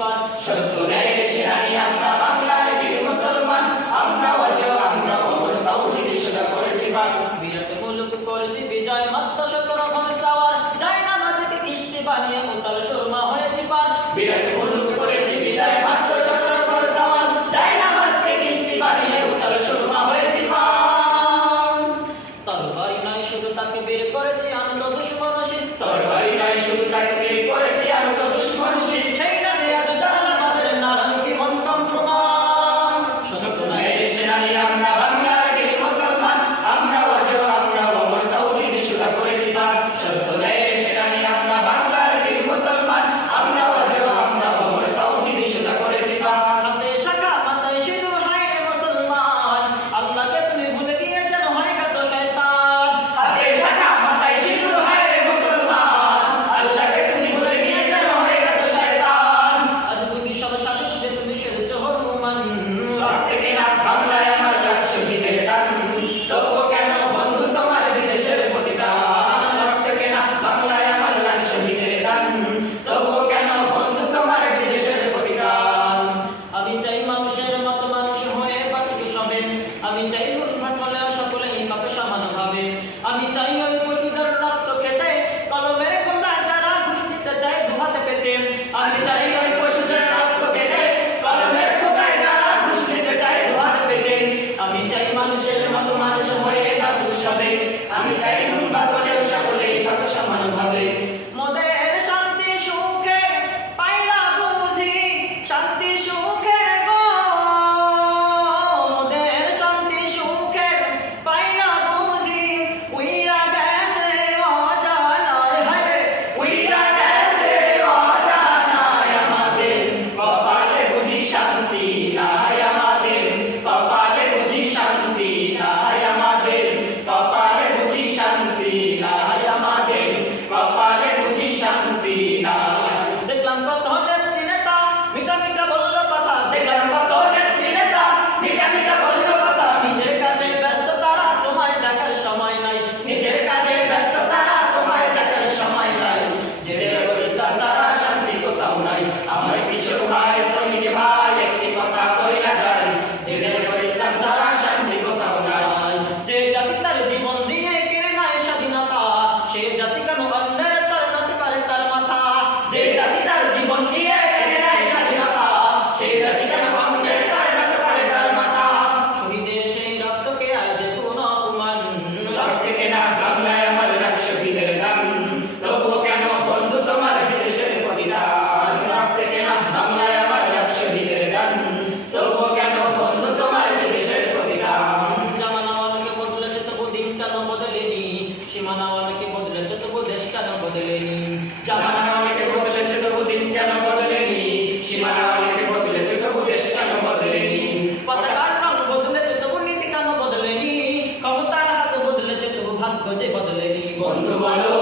উন্মাদ সত্য ন্যায়ের সেনানি, আমরা বাংলার বীর মুসলমান, আমরা অজেয়, আমরা অমর তাওহীদ সদা করেছি পাক। বীরত্ব মুলুক করেছি বিজয়, মাত্র সতেরো ঘন সাওয়ার। যায় না মাঝেকে কিস্তি বানিয়ে উতাল শর্মা হয়েছি পার বীরত্ব মুলুক করেছি বিজয়, মাত্র সতেরো ঘন সাওয়ার। যায় না মাঝকে কিস্তি বানিয়ে উতাল শর্মা হয়েছি পার তরবারি নাই শুধু তাকে বের করেছি আনন্দ দুশ্মনসী তরবারি নাই শুধু তাকে বের করেছি আনন্দ সীমানা অনেকে বদলেছে তবু দেশ কেন বদলেনি? জামানা অনেকে বদলেছে তবু দিন কেন বদলেনি? সীমানা অনেকে বদলেছে তবু দেশ কেন বদলেনি? পতাকার রং বদলেছে তবু নীতি কেন বদলেনি? ক্ষমতার হাত বদলেছে তবু ভাগ্য যে বদলেনি? বন্ধু বলো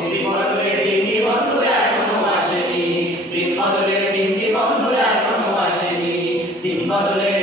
দিন বদলের দিনটি বন্ধু এখনও আসেনি। দিন বদলের